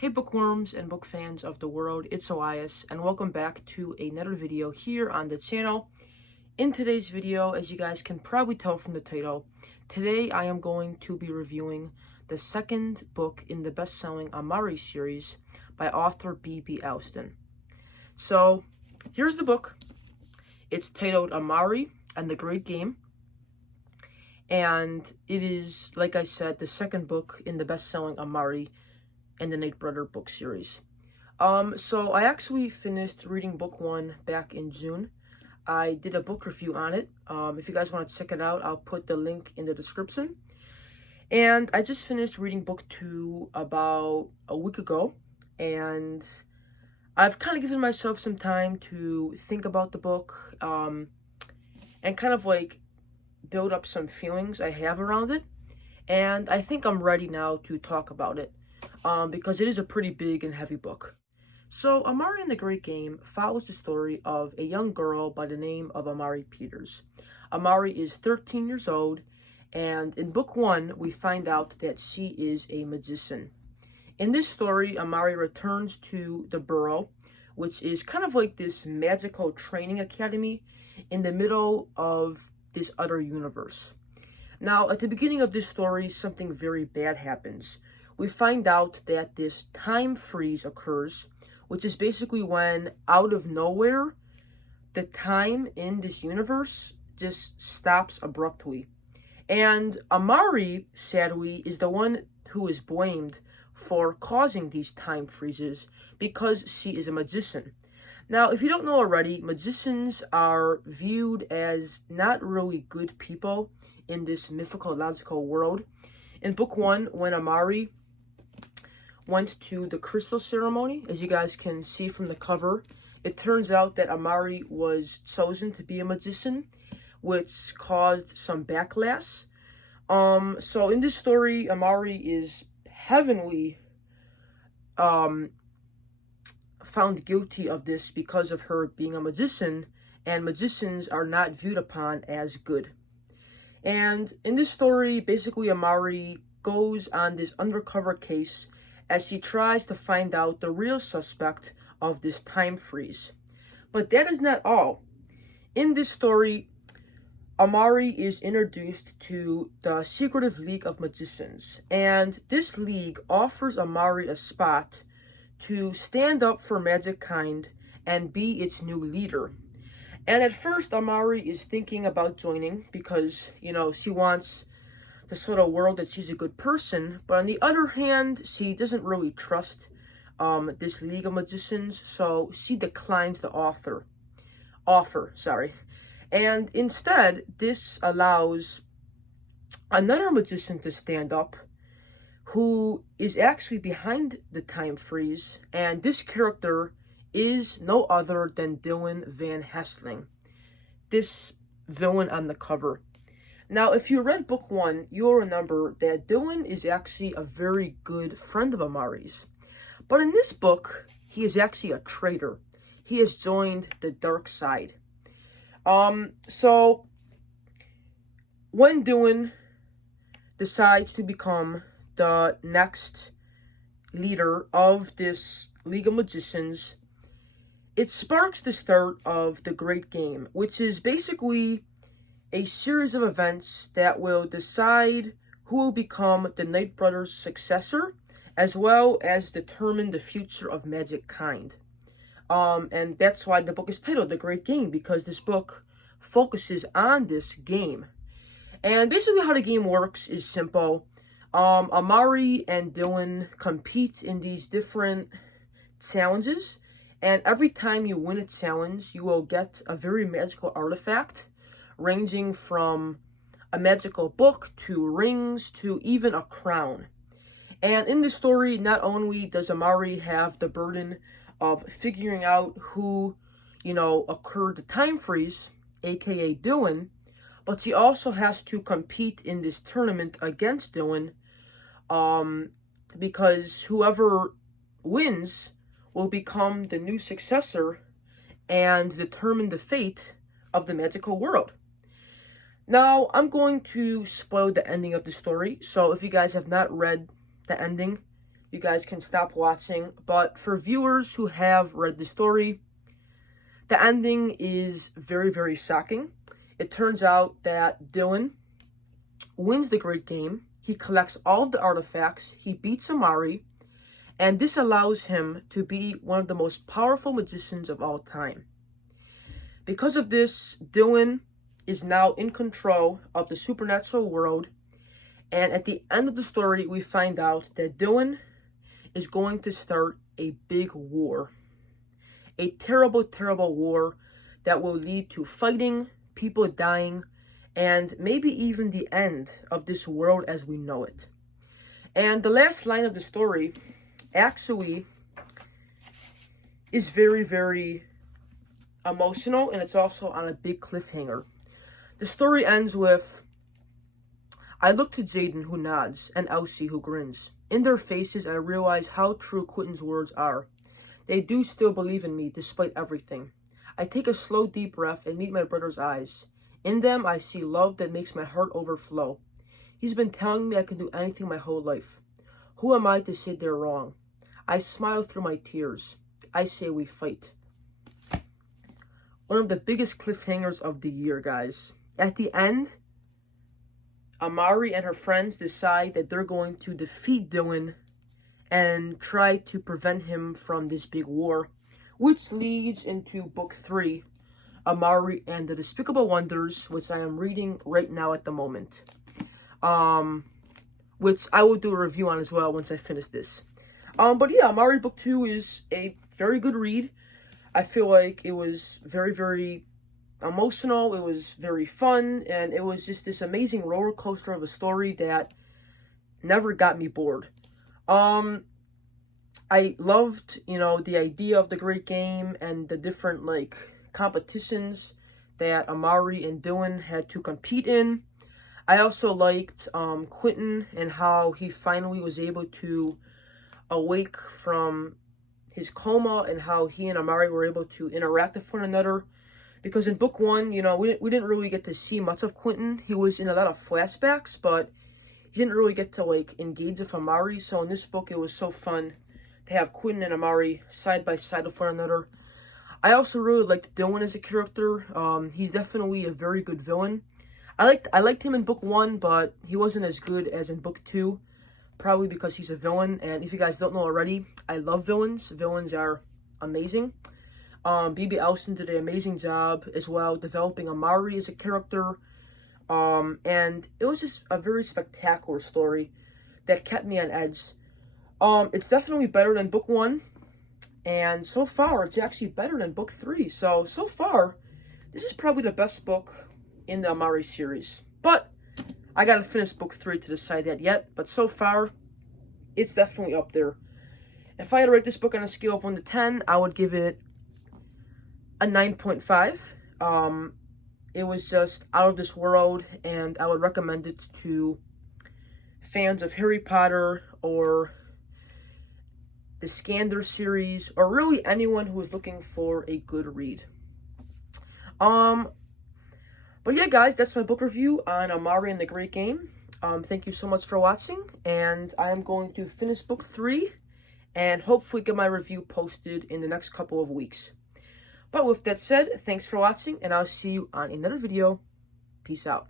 Hey bookworms and book fans of the world, it's Elias and welcome back to another video here on the channel. In today's video, as you guys can probably tell from the title, today I am going to be reviewing the second book in the best-selling Amari series by author B.B. Alston. So here's the book. It's titled Amari and the Great Game. And it is, like I said, the second book in the best-selling Amari and the Night Brother book series. So I actually finished reading book 1 back in June. I did a book review on it. If you guys want to check it out, I'll put the link in the description. And I just finished reading book 2 about a week ago. And I've kind of given myself some time to think about the book and kind of like build up some feelings I have around it. And I think I'm ready now to talk about it. Because it is a pretty big and heavy book. So, Amari and the Great Game follows the story of a young girl by the name of Amari Peters. Amari is 13 years old, and in book 1, we find out that she is a magician. In this story, Amari returns to the Burrow, which is kind of like this magical training academy in the middle of this other universe. Now, at the beginning of this story, something very bad happens. We find out that this time freeze occurs, which is basically when, out of nowhere, the time in this universe just stops abruptly. And Amari, sadly, is the one who is blamed for causing these time freezes because she is a magician. Now, if you don't know already, magicians are viewed as not really good people in this mythological world. In book 1, when Amari went to the crystal ceremony, as you guys can see from the cover, it turns out that Amari was chosen to be a magician, which caused some backlash. So in this story, Amari is heavily found guilty of this because of her being a magician, and magicians are not viewed upon as good. And in this story, basically Amari goes on this undercover case as she tries to find out the real suspect of this time freeze. But that is not all. In this story, Amari is introduced to the secretive League of Magicians, and this league offers Amari a spot to stand up for Magickind and be its new leader. And at first, Amari is thinking about joining because, she wants the sort of world that she's a good person, but on the other hand, she doesn't really trust this League of Magicians, so she declines the offer. And instead, this allows another magician to stand up who is actually behind the time freeze, and this character is no other than Dylan Van Helsing, this villain on the cover. Now, if you read book 1, you'll remember that Dylan is actually a very good friend of Amari's. But in this book, he is actually a traitor. He has joined the dark side. So, when Dylan decides to become the next leader of this League of Magicians, it sparks the start of the Great Game, which is basically a series of events that will decide who will become the Night Brothers' successor, as well as determine the future of Magickind. And that's why the book is titled The Great Game, because this book focuses on this game. And basically how the game works is simple. Amari and Dylan compete in these different challenges, and every time you win a challenge, you will get a very magical artifact, ranging from a magical book to rings to even a crown. And in this story, not only does Amari have the burden of figuring out who, occurred the time freeze, aka Dylan, but she also has to compete in this tournament against Dylan, because whoever wins will become the new successor and determine the fate of the magical world. Now, I'm going to spoil the ending of the story, so if you guys have not read the ending, you guys can stop watching. But for viewers who have read the story, the ending is very, very shocking. It turns out that Dylan wins the great game. He collects all of the artifacts. He beats Amari. And this allows him to be one of the most powerful magicians of all time. Because of this, Dylan is now in control of the supernatural world. And at the end of the story, we find out that Dylan is going to start a big war. A terrible, terrible war that will lead to fighting, people dying, and maybe even the end of this world as we know it. And the last line of the story actually is very, very emotional, and it's also on a big cliffhanger. The story ends with, I look to Jaden, who nods, and Elsie, who grins. In their faces, I realize how true Quentin's words are. They do still believe in me, despite everything. I take a slow, deep breath and meet my brother's eyes. In them, I see love that makes my heart overflow. He's been telling me I can do anything my whole life. Who am I to say they're wrong? I smile through my tears. I say we fight. One of the biggest cliffhangers of the year, guys. At the end, Amari and her friends decide that they're going to defeat Dylan and try to prevent him from this big war, which leads into book 3, Amari and the Despicable Wonders, which I am reading right now at the moment. Which I will do a review on as well once I finish this. But yeah, Amari book 2 is a very good read. I feel like it was very, very emotional. It was very fun, and it was just this amazing roller coaster of a story that never got me bored. I loved, the idea of the great game and the different, competitions that Amari and Dylan had to compete in. I also liked Quentin and how he finally was able to awake from his coma and how he and Amari were able to interact with one another. Because in book 1, we didn't really get to see much of Quentin. He was in a lot of flashbacks, but he didn't really get to, engage with Amari. So in this book, it was so fun to have Quentin and Amari side by side with one another. I also really liked Dylan as a character. He's definitely a very good villain. I liked him in book 1, but he wasn't as good as in book 2. Probably because he's a villain, and if you guys don't know already, I love villains. Villains are amazing. B.B. Alston did an amazing job as well developing Amari as a character, and it was just a very spectacular story that kept me on edge. It's definitely better than book 1, and so far it's actually better than book 3. So far, this is probably the best book in the Amari series, but I gotta finish book 3 to decide that yet, but so far, it's definitely up there. If I had to rate this book on a scale of 1 to 10, I would give it a 9.5. It was just out of this world, and I would recommend it to fans of Harry Potter or the Skander series, or really anyone who is looking for a good read. But yeah, guys, that's my book review on Amari and the Great Game. Thank you so much for watching, and I am going to finish book 3 and hopefully get my review posted in the next couple of weeks. But with that said, thanks for watching, and I'll see you on another video. Peace out.